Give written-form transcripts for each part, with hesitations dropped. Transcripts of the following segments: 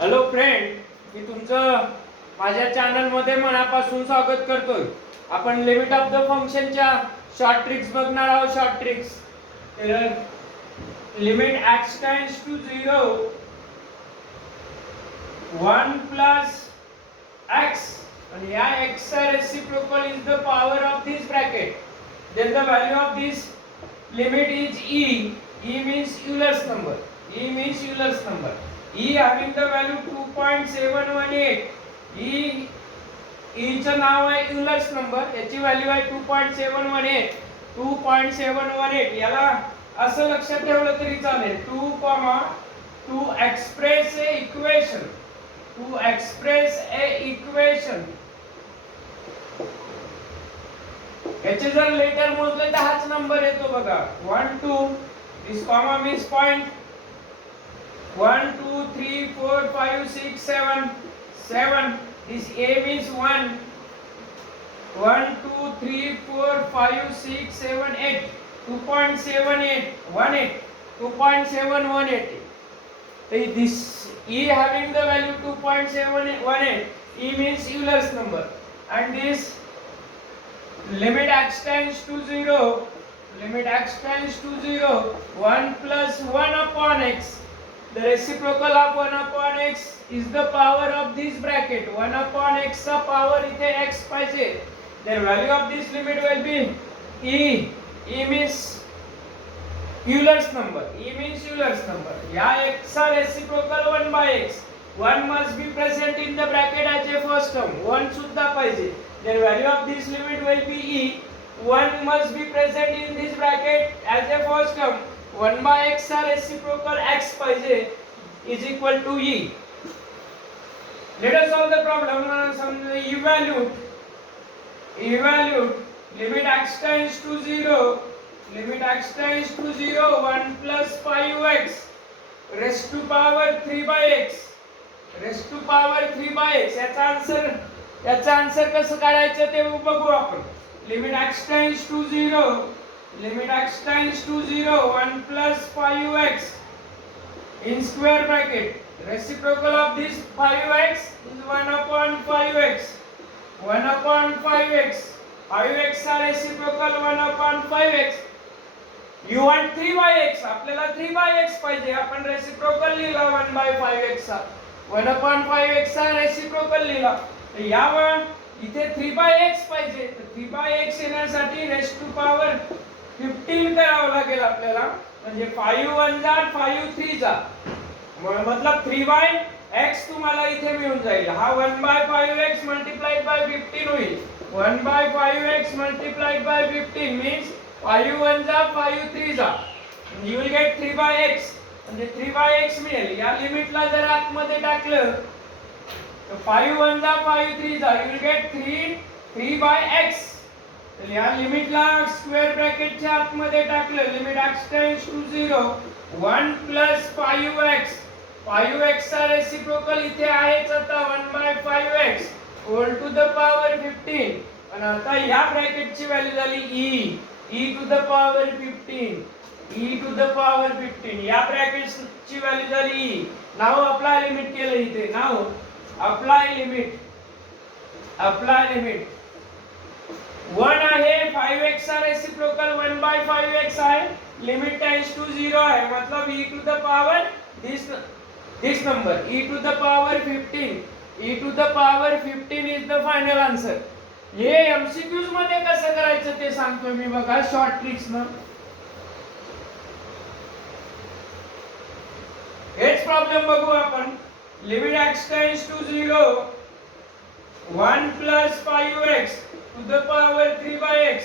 Hello friend, मी तुमचं माझ्या channel मध्ये मनापासून स्वागत करतोय. आपण लिमिट ऑफ द फंक्शनच्या शॉर्ट ट्रिक्स बघणार आहोत. Short tricks limit x tends to 0 1 plus x and या x reciprocal is the power of this bracket. Then the value of this limit is e. E means Euler's number. E means Euler's number. E having the value 2.718. E चं नाव आहे Euler's number. याची value आहे 2.718. 2.718 याला असं लक्षात ठेवलं तरी चालेल. 2, to express a equation. To express a equation. याचे जर लेटर मोजले तर हाच नंबर येतो बघा. 1 2 this comma means point. 1 2 3 4 5 6 7 7 this a means 1 1 2 3 4 5 6 7 8 2.718 2.718. This e having the value 2.718. E means Euler's number, and this limit x tends to 0, limit x tends to 0 1 plus 1 upon x. The reciprocal of 1 upon x is the power of this bracket. 1 upon x चा power इथे x पाहिजे. The value of this limit will be e. E means Euler's number. E means Euler's number. या x चा reciprocal 1 by x. 1 must be present in the bracket as a first term. 1 सुद्धा पाहिजे. The value of this limit will be e. 1 must be present in this bracket as a first term. 1 by x चा reciprocal x पाहिजे is equal to e. Let us solve the problem. Evaluate limit x tends to 0, limit x tends to 0 1 plus 5x raised to power 3 by x, raised to power 3 by x. याचा answer कसं काढायचं ते बघू आपण. Limit x tends to 0, limit x tends to 0 1 plus 5x in square bracket. Reciprocal of this 5x is 1 upon 5x. 1 upon 5x. 5x चा reciprocal 1 upon 5x. You want 3 by x. आपल्याला 3 by x पाहिजे. आपण reciprocal लिहिला 1 by 5x चा. 1 upon 5x चा reciprocal लिहिला. यावर इथे 3 by x पाहिजे. तर 3 by x येण्यासाठी raised to power 15 करावं लागेल आपल्याला. म्हणजे 5 1 जा 5 3 जा. मतलब 3 by x तुम्हाला इथे मिळून जाईल. हा 1 by 5x multiplied by 15 होईल. 1 by 5x multiplied by 15 means 5 1 जा 5 3 जा. You will get 3 by x. म्हणजे 3 by x मिळेल. या लिमिटला जर आतमध्ये टाकलं तर 5 1 जा 5 3 जा. You will get 3 by x. तर या लिमिटला स्क्वेअर ब्रॅकेटच्या आतमध्ये टाकलं. Limit x tends to 0 1 plus 5x. 5x चा रेसिप्रोकल इथे आहेच आता 1 by 5x whole to the power 15. आणि आता या ब्रॅकेटची व्हॅल्यू झाली e to the power 15. e to the power 15 या ब्रॅकेटची व्हॅल्यू झाली e. नाव अप्लाय लिमिट केलं इथे. नाव अप्लाय लिमिट. 1 आहे 5x चा रेसिप्रोकल 1 by 5x आहे. लिमिट टेंड्स टू 0 आहे. मतलब e to the power this number e to the power 15. e to the power 15 is the final answer. हे एमसीक्यूज मध्ये कसं करायचं ते सांगतो मी बघा शॉर्ट ट्रिक्स न. हेच प्रॉब्लेम बघू आपण. Limit x tends to 0 1 plus 5x to the power 3 by x.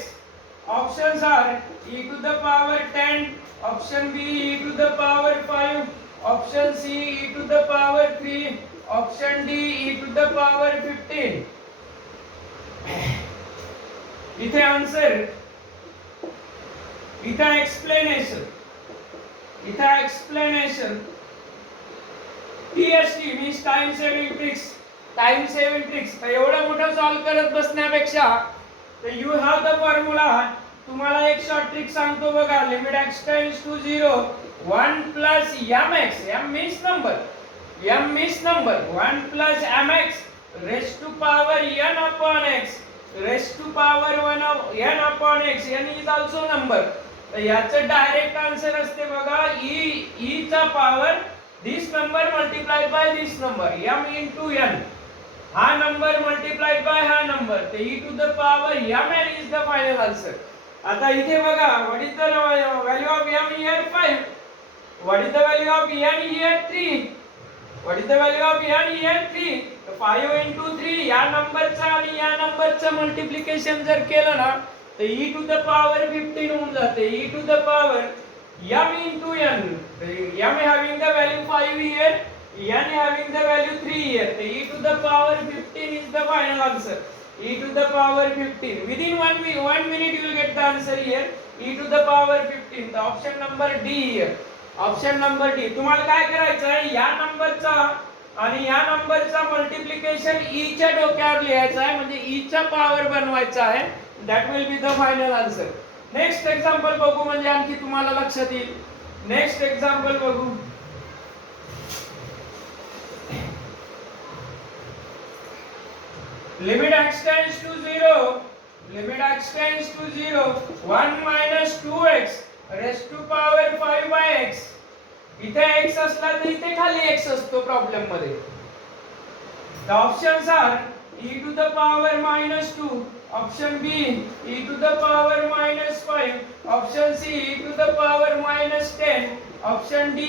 Options are e to the power 10, option B e to the power 5, option C e to the power 3, option D e to the power 15. इथे answer, इथे explanation, TST means time saving tricks. Time saving tricks. तर एवढं मोठं solve करत बसण्यापेक्षा तर you have the formula तुम्हाला एक शॉर्ट ट्रिक सांगतो बघा. Limit x tends to 0 1 plus mx, m means number 1 plus mx raise to power n upon x, raise to power n upon x, n is also number. तर याचं direct answer असते बघा e चा पॉवर this number multiplied by this number, m into n. हा number multiplied by हा number, ते e to the power mn is the final answer. आता इथे बघा, what is the value of m here 5, what is the value of n here 3, what is the value of n here 3. 5 into 3 या नंबरचा आणि या नंबरचं multiplication जर केलं ना तर e टू द पॉवर 15 होऊन जाते. e to the power m into n, m having the value 5 here, n having the value 3 here, so e to the power 15 is the final answer. e to the power 15, within 1 minute you will get the answer here, e to the power 15. the option number D here, option number D. तुम्हाला काय करायचं आहे, या नंबरचा आणि या नंबरचा multiplication e च्या डोक्यावर लिहायचा आहे, म्हणजे e चा पॉवर बनवायचा आहे. That will be the final answer. Next example बघू, म्हणजे आणखी तुम्हाला लक्षात येईल. नेक्स्ट एक्झाम्पल बघू. Limit x tends to 0, limit x tends to 0 1 minus 2x raise to power 5 by x. इथे x असला तर इथे खाली x असतो प्रॉब्लेम मध्ये. The options are e to the power -2, option B e to the power -5, option C e to the power -10, option D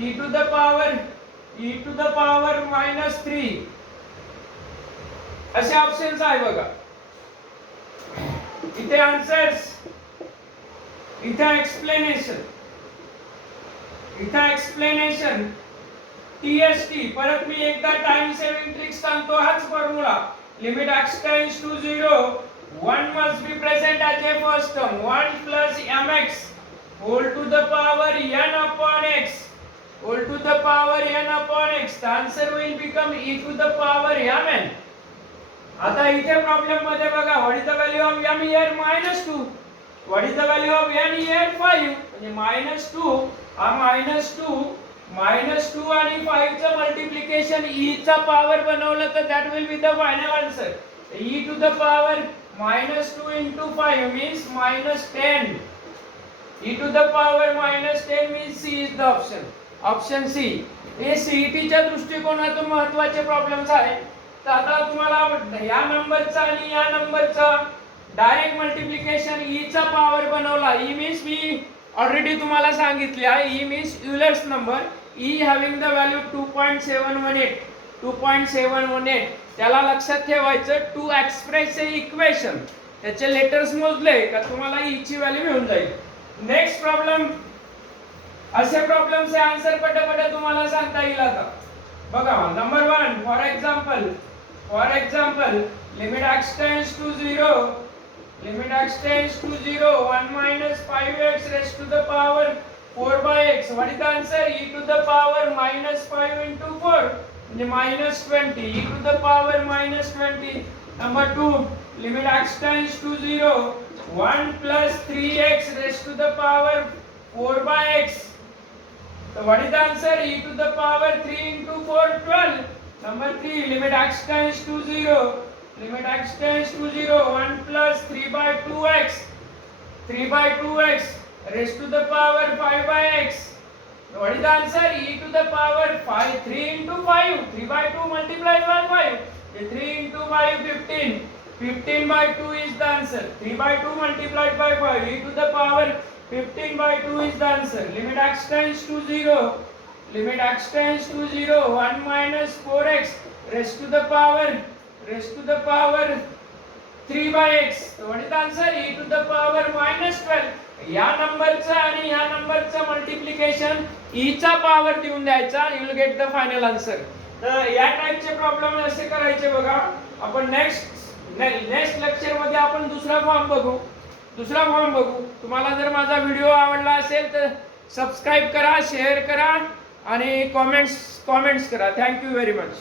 e to the power -3. असे options आहे बघा. इथे आन्सर्स, इथे एक्सप्लेनेशन TST. परत मी एकदा time saving trick सांगतो. हाच formula. Limit x tends to 0, 1 must be present as a first term, 1 plus mx whole to the power n upon x, whole to the power n upon x. The answer will become e to the power mn. आता इथे problem मध्ये बघा, what is the value of m here? -2. What is the value of n here? 5. म्हणजे -2 हा -2 आणि 5 चं multiplication e चा power बनवलं तर that will be the final answer. e to the power -2 into 5 means -10. e to the power -10 means C is the option. Option C. हे CET च्या दृष्टिकोनातून महत्त्वाचे प्रॉब्लेम्स आहेत. तर आता तुम्हाला या नंबरचा आणि या नंबरचा डायरेक्ट मल्टिप्लिकेशन e चा पॉवर बनवला. e means मी ऑलरेडी तुम्हाला सांगितले आहे, e means Euler's number. e having the value 2.718, त्याला लक्षात ठेवायचं. टू एक्सप्रेस ए इक्वेशन, त्याचे लेटर्स मोजले का तुम्हाला e ची व्हॅल्यू मिळून जाईल. Next problem. असे प्रॉब्लेमचे आन्सर पटापट तुम्हाला सांगता येईल. आता बघा, number 1 for example limit x tends to 0, limit x tends to 0 1 minus 5x raised to the power 4 by x. What is the answer? e to the power -5 into 4 -20, e to the power -20. Number 2, limit x tends to 0 1 plus 3x raised to the power 4 by x. So what is the answer? e to the power 3 into 4 12. Number 3, limit x tends to 0, limit x tends to 0 1 plus 3 by 2x raised to the power 5 by x. So what is the answer? e to the power 5, 3 into 5, 3 by 2 multiplied by 5. 3 into 5 15, 15 by 2 is the answer. 3 by 2 multiplied by 5, e to the power 15 by 2 is the answer. Limit x tends to 0, limit x tends to 0 1 minus 4x raised to the power 3 by x. So what is the answer? e to the power -12. या नंबरचं आणि या नंबरचं multiplication e चा power देऊन द्यायचा, you will get the final answer. तर या टाइपचे प्रॉब्लेम असे करायचे बघा. आपण नेक्स्ट लेक्चर मध्ये आपण दुसरा फॉर्म बघू. तुम्हाला जर माझा व्हिडिओ आवडला असेल तर सबस्क्राइब करा, शेअर करा आणि कमेंट्स करा. Thank you very much.